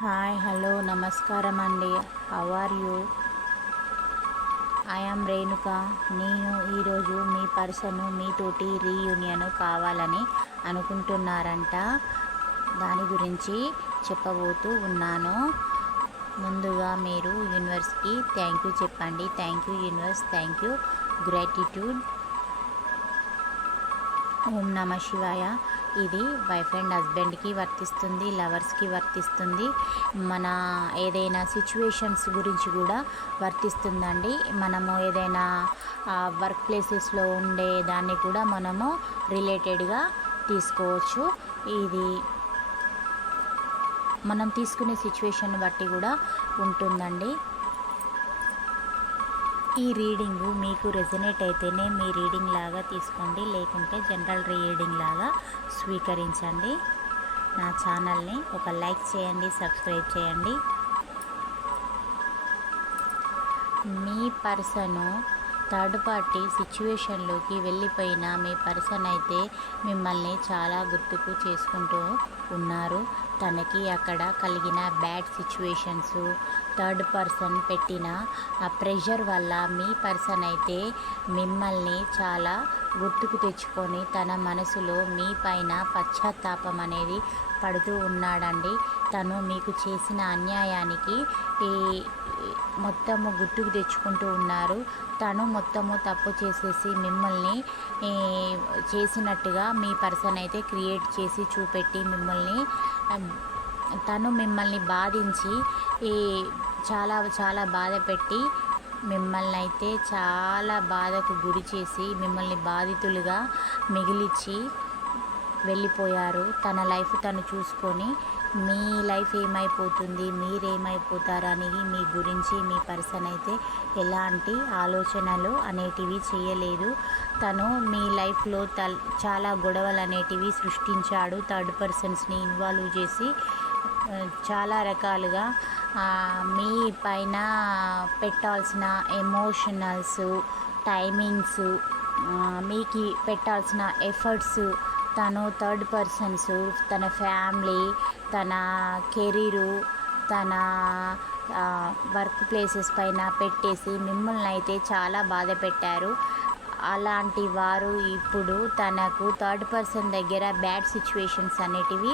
Hi hello నమస్కారం అండి. How are you I'm Renuka. నేను ఈరోజు మీ పర్సన్ మీతోటి రీయూనియన్ కావాలని అనుకుంటున్నారంట. దాని గురించి చెప్పబోతూ ఉన్నాను. ముందుగా మీరు యూనివర్స్కి థ్యాంక్ యూ చెప్పండి. Thank you universe thank you gratitude ఓం నమ శివాయ. ఇది వైఫ్ అండ్ హస్బెండ్కి వర్తిస్తుంది లవర్స్కి వర్తిస్తుంది. మన ఏదైనా సిచ్యువేషన్స్ గురించి కూడా వర్తిస్తుందండి. మనము ఏదైనా వర్క్ ప్లేసెస్లో ఉండే దాన్ని కూడా మనము రిలేటెడ్గా తీసుకోవచ్చు. ఇది మనం తీసుకునే సిచ్యువేషన్ బట్టి కూడా ఉంటుందండి. ఈ రీడింగ్ మీకు రెజనేట్ అయితేనే మీ రీడింగ్ లాగా తీసుకోండి లేకుంటే జనరల్ రీడింగ్ లాగా స్వీకరించండి. నా ఛానల్ని ఒక లైక్ చేయండి సబ్స్క్రైబ్ చేయండి. మీ పర్సను థర్డ్ పార్టీ సిచ్యువేషన్లోకి వెళ్ళిపోయిన మీ పర్సన్ అయితే మిమ్మల్ని చాలా గుర్తుకు చేసుకుంటూ ఉన్నారు. తనకి అక్కడ కలిగిన బ్యాడ్ సిచ్యువేషన్స్ థర్డ్ పర్సన్ పెట్టిన ఆ ప్రెషర్ వల్ల మీ పర్సన్ అయితే మిమ్మల్ని చాలా గుర్తుకు తెచ్చుకొని తన మనసులో మీ పైన పశ్చాత్తాపం అనేది పడుతూ ఉన్నాడండి. తను మీకు చేసిన అన్యాయానికి ఈ మొత్తము గుర్తుకు తెచ్చుకుంటూ ఉన్నారు. తను మొత్తము తప్పు చేసేసి మిమ్మల్ని చేసినట్టుగా మీ పర్సన్ అయితే క్రియేట్ చేసి చూపెట్టి మిమ్మల్ని తను మిమ్మల్ని బాధించి ఈ చాలా చాలా బాధ పెట్టి మిమ్మల్ని అయితే చాలా బాధకు గురి చేసి మిమ్మల్ని బాధితులుగా మిగిలిచ్చి వెళ్ళిపోయారు. తన లైఫ్ తను చూసుకొని మీ లైఫ్ ఏమైపోతుంది? మీరేమైపోతారని మీ గురించి మీ పర్సన్ అయితే ఎలాంటి ఆలోచనలు అనేటివి చేయలేదు. తను మీ లైఫ్లో తల్ చాలా గొడవలు అనేటివి సృష్టించాడు. థర్డ్ పర్సన్స్ని ఇన్వాల్వ్ చేసి చాలా రకాలుగా మీ పైన పెట్టాల్సిన ఎమోషనల్స్ టైమింగ్స్ మీకు పెట్టాల్సిన ఎఫర్ట్స్ తను థర్డ్ పర్సన్స్ తన ఫ్యామిలీ తన కెరీరు తన వర్క్ ప్లేసెస్ పైన పెట్టేసి మిమ్మల్ని అయితే చాలా బాధ పెట్టారు అలాంటి వారు ఇప్పుడు తనకు థర్డ్ పర్సన్ దగ్గర బ్యాడ్ సిచ్యువేషన్స్ అనేటివి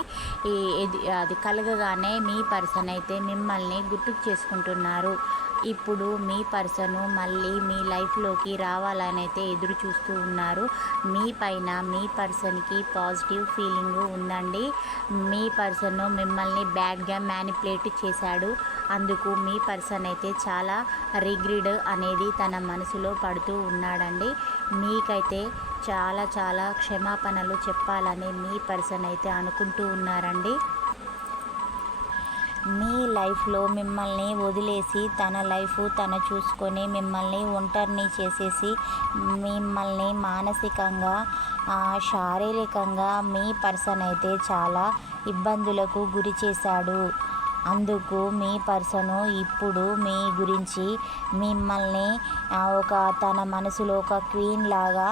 అది కలగగానే మీ పర్సన్ అయితే మిమ్మల్ని గుర్తుకు చేసుకుంటున్నారు. ఇప్పుడు మీ పర్సను మళ్ళీ మీ లైఫ్లోకి రావాలని అయితే ఎదురు చూస్తూ ఉన్నారు. మీ పైన మీ పర్సన్కి పాజిటివ్ ఫీలింగ్ ఉందండి. మీ పర్సన్ మిమ్మల్ని బ్యాడ్గా మ్యానిపులేట్ చేశాడు. అందుకు మీ పర్సన్ అయితే చాలా రిగ్రిడ్ అనేది తన మనసులో పడుతూ ఉన్నాడండి. మీకైతే చాలా చాలా క్షమాపణలు చెప్పాలని మీ పర్సన్ అయితే అనుకుంటూ ఉన్నారండి. మీ లైఫ్లో మిమ్మల్ని వదిలేసి తన లైఫ్ తను చూసుకొని మిమ్మల్ని ఒంటరిని చేసేసి మిమ్మల్ని మానసికంగా శారీరకంగా మీ పర్సన్ అయితే చాలా ఇబ్బందులకు గురి చేశాడు. అందుకు మీ పర్సను ఇప్పుడు మీ గురించి మిమ్మల్ని ఒక తన మనసులో ఒక క్వీన్ లాగా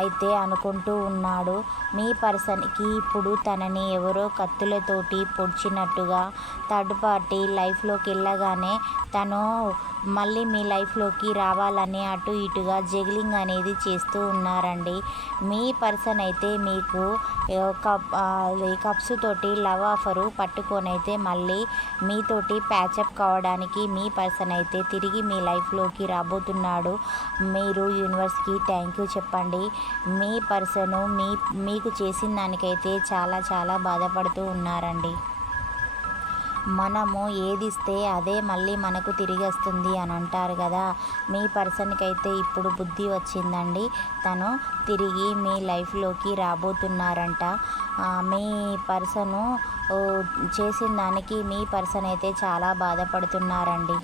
అయితే అనుకుంటూ ఉన్నాడు. మీ పర్సన్కి ఇప్పుడు తనని ఎవరో కత్తులతోటి పొడిచినట్టుగా థర్డ్ పార్టీ లైఫ్లోకి వెళ్ళగానే తను మళ్ళీ మీ లైఫ్లోకి రావాలని అటు ఇటుగా జగిలింగ్ అనేది చేస్తూ ఉన్నారండి. మీ పర్సన్ అయితే మీకు కప్ కప్స్ తోటి లవ్ ఆఫరు పట్టుకొని అయితే మళ్ళీ మీతోటి ప్యాచప్ కావడానికి మీ పర్సన్ అయితే తిరిగి మీ లైఫ్లోకి రాబోతున్నాడు. మీరు యూనివర్స్కి థ్యాంక్ యూ చెప్పండి. మీ పర్సను మీ మీకు చేసిన దానికైతే చాలా చాలా బాధపడుతూ ఉన్నారండి. మనము ఏది ఇస్తే అదే మళ్ళీ మనకు తిరిగి వస్తుంది అని అంటారు కదా. మీ పర్సన్కి అయితే ఇప్పుడు బుద్ధి వచ్చిందండి. తను తిరిగి మీ లైఫ్లోకి రాబోతున్నారంట. మీ పర్సను చేసిన దానికి మీ పర్సన్ అయితే చాలా బాధపడుతున్నారండి.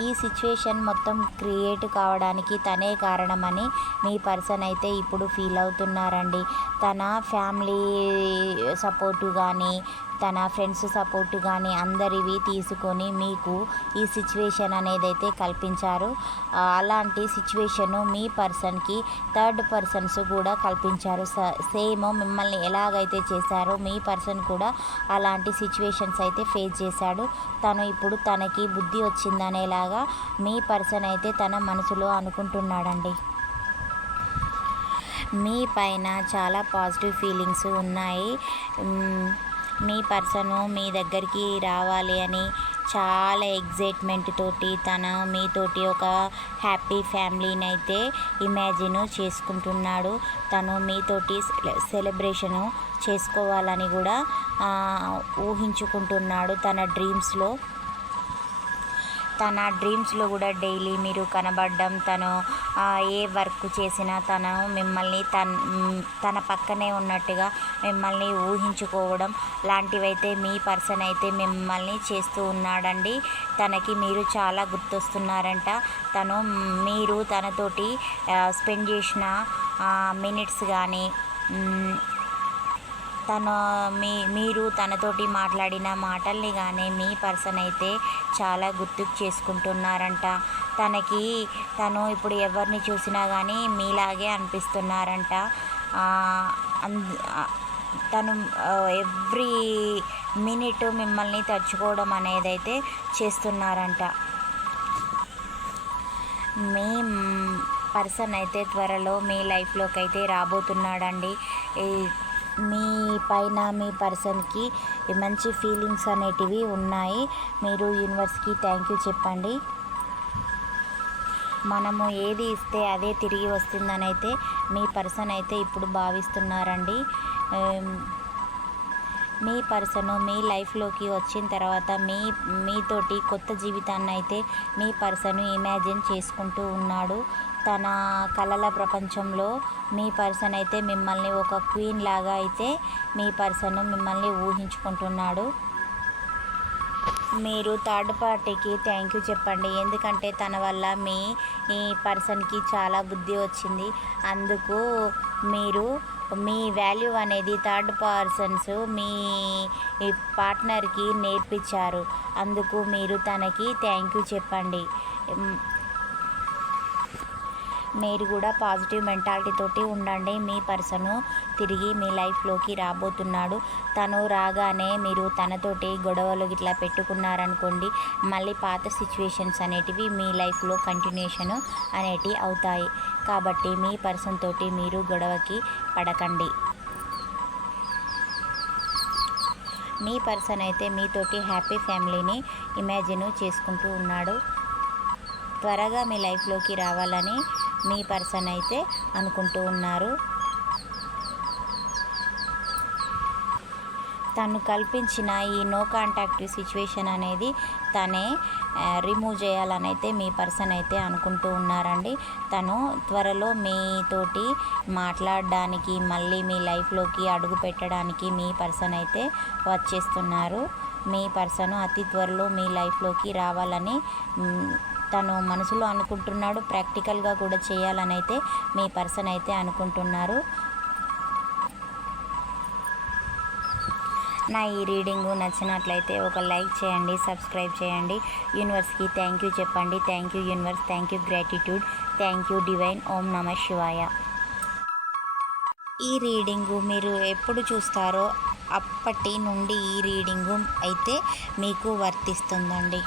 ఈ సిచ్యువేషన్ మొత్తం క్రియేట్ కావడానికి తనే కారణమని మీ పర్సన్ అయితే ఇప్పుడు ఫీల్ అవుతున్నారండి. తన ఫ్యామిలీ సపోర్టు కానీ తన ఫ్రెండ్స్ సపోర్ట్ కానీ అందరివి తీసుకొని మీకు ఈ సిచ్యువేషన్ అనేది అయితే కల్పించారు అలాంటి సిచ్యువేషను మీ పర్సన్కి థర్డ్ పర్సన్స్ కూడా కల్పించారు. స- సేమ్ మిమ్మల్ని ఎలాగైతే చేశారో మీ పర్సన్ కూడా అలాంటి సిచ్యువేషన్స్ అయితే ఫేస్ చేశాడు. తను ఇప్పుడు తనకి బుద్ధి వచ్చిందనేలాగా మీ పర్సన్ అయితే తన మనసులో అనుకుంటున్నాడండి. మీ పైన చాలా పాజిటివ్ ఫీలింగ్స్ ఉన్నాయి. మీ పర్సను మీ దగ్గరికి రావాలి అని చాలా ఎగ్జైట్మెంట్ తోటి తన మీతోటి ఒక హ్యాపీ ఫ్యామిలీని అయితే ఇమాజిన్ చేసుకుంటున్నాడు. తను మీతోటి సెలబ్రేషను చేసుకోవాలని కూడా ఊహించుకుంటున్నాడు తన డ్రీమ్స్లో తన డ్రీమ్స్లో కూడా డైలీ మీరు కనబడడం తను ఏ వర్క్ చేసినా తను మిమ్మల్ని తన తన పక్కనే ఉన్నట్టుగా మిమ్మల్ని ఊహించుకోవడం లాంటివైతే మీ పర్సన్ అయితే మిమ్మల్ని చేస్తూ ఉన్నాడండి. తనకి మీరు చాలా గుర్తొస్తున్నారంట. తను మీరు తనతోటి స్పెండ్ చేసిన మినిట్స్ కానీ తను మీ మీరు తనతోటి మాట్లాడిన మాటల్ని కానీ మీ పర్సన్ అయితే చాలా గుర్తుకు చేసుకుంటున్నారంట. తనకి తను ఇప్పుడు ఎవరిని చూసినా కానీ మీలాగే అనిపిస్తున్నారంట. తను ఎవ్రీ మినిట్ మిమ్మల్ని తచ్చుకోవడం అనేది అయితే చేస్తున్నారంట. మీ పర్సన్ అయితే త్వరలో మీ లైఫ్లోకి అయితే రాబోతున్నాడండి. ఈ మీ పైన మీ పర్సన్కి మంచి ఫీలింగ్స్ అనేటివి ఉన్నాయి. మీరు యూనివర్స్కి థ్యాంక్ యూ చెప్పండి. మనము ఏది ఇస్తే అదే తిరిగి వస్తుందని అయితే మీ పర్సన్ అయితే ఇప్పుడు భావిస్తున్నారండి. మీ పర్సన్ మీ లైఫ్లోకి వచ్చిన తర్వాత మీ మీతోటి కొత్త జీవితాన్ని అయితే మీ పర్సన్ ఇమాజిన్ చేసుకుంటూ ఉన్నాడు. తన కలల ప్రపంచంలో మీ పర్సన్ అయితే మిమ్మల్ని ఒక క్వీన్ లాగా అయితే మీ పర్సన్ మిమ్మల్ని ఊహించుకుంటున్నాడు. మీరు థర్డ్ పార్టీకి థ్యాంక్ యూ చెప్పండి. ఎందుకంటే తన వల్ల మీ ఈ పర్సన్కి చాలా బుద్ధి వచ్చింది. అందుకు మీరు మీ వాల్యూ అనేది థర్డ్ పర్సన్స్ మీ పార్ట్నర్కి నేర్పించారు. అందుకు మీరు తనకి థ్యాంక్ యూ చెప్పండి. మీరు కూడా పాజిటివ్ మెంటాలిటీ తోటి ఉండండి. మీ పర్సను తిరిగి మీ లైఫ్లోకి రాబోతున్నాడు. తను రాగానే మీరు తనతోటి గొడవలు ఇట్లా పెట్టుకున్నారనుకోండి మళ్ళీ పాత సిచ్యువేషన్స్ అనేటివి మీ లైఫ్లో కంటిన్యూషన్ అనేటివి అవుతాయి. కాబట్టి మీ పర్సన్ తోటి మీరు గొడవకి పడకండి. మీ పర్సన్ అయితే మీతోటి హ్యాపీ ఫ్యామిలీని ఇమాజిన్ చేసుకుంటూ ఉన్నాడు. త్వరగా మీ లైఫ్లోకి రావాలని మీ పర్సన్ అయితే అనుకుంటూ ఉన్నారు. తను కల్పించిన ఈ నో కాంటాక్ట్ సిచ్యువేషన్ అనేది తనే రిమూవ్ చేయాలని అయితే మీ పర్సన్ అయితే అనుకుంటూ ఉన్నారండి. తను త్వరలో మీతోటి మాట్లాడడానికి మళ్ళీ మీ లైఫ్లోకి అడుగు పెట్టడానికి మీ పర్సన్ అయితే వచ్చేస్తున్నారు. మీ పర్సన్ అతి త్వరలో మీ లైఫ్లోకి రావాలని తను మనసులో అనుకుంటున్నాడు ప్రాక్టికల్గా కూడా చేయాలని అయితే మీ పర్సన్ అయితే అనుకుంటున్నారు. నా ఈ రీడింగ్ నచ్చినట్లయితే ఒక లైక్ చేయండి సబ్స్క్రైబ్ చేయండి. యూనివర్స్కి థ్యాంక్ యూ చెప్పండి. Thank you universe thank you gratitude. Thank you divine ఓం నమ శివాయ. ఈ రీడింగు మీరు ఎప్పుడు చూస్తారో అప్పటి నుండి ఈ రీడింగు అయితే మీకు వర్తిస్తుందండి.